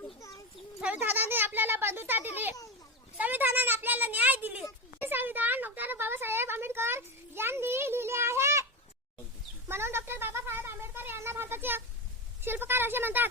संविधानाने आपल्याला बंधुता दिली, संविधानाने आपल्याला न्याय दिली. संविधान डॉक्टर बाबासाहेब आंबेडकर यांनी लिहिले आहे. म्हणून डॉक्टर बाबासाहेब आंबेडकर यांना भारताचे शिल्पकार असे म्हणतात.